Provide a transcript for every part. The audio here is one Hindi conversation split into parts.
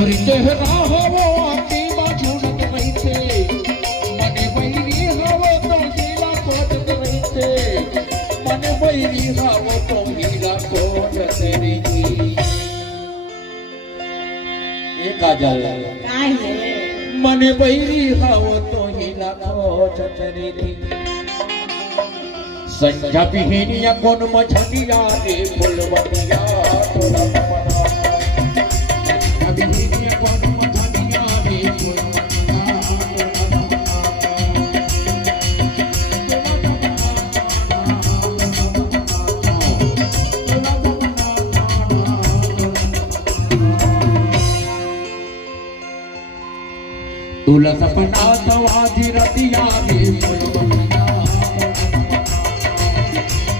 धरते राहावो आती बाजूनत रहिते मने बैरी हावो तो हिला कोजत रहिते मने बैरी हावो तो हिला कोजत रहिते ए काजल काय है मने बैरी हावो तो हिला कोजत रहिते संजा बिहेनिया कोन मछलिया रे फुलवतिया तोरा पपना बिहेनिया कोन मछलिया रे फुलवतिया तुला सपना सवाजी रतिया रे फुलवतिया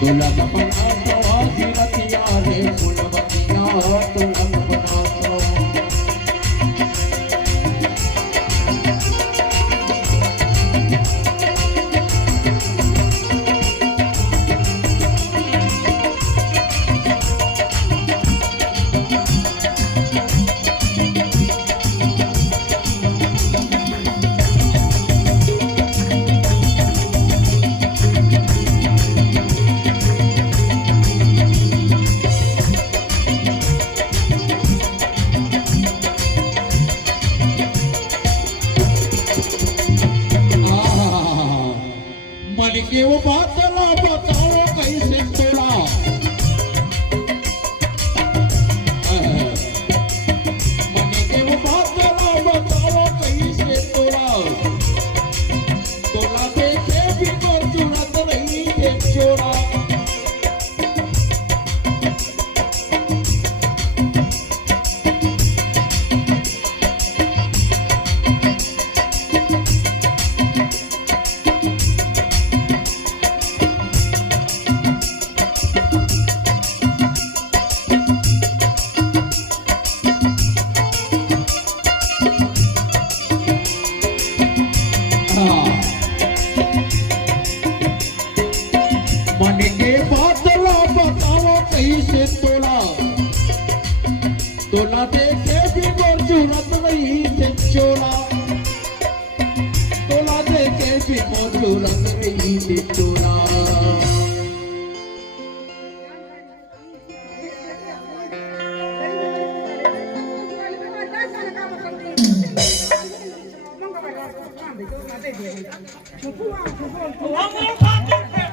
तुला सपना सवाजी रतिया रे फुलवतिया तुला सपना मन के वो बातला बताओ कैसे तोड़ा मन के वो बातला बताओ कैसे तोड़ा तोला देखे भी तो जुड़त नहीं है चोरा मन के बातला बताओ कैसे तोला तोला देखे भी वो जुड़त नहीं है चोला तोला देखे भी वो जुड़त नहीं है चोला Vamos,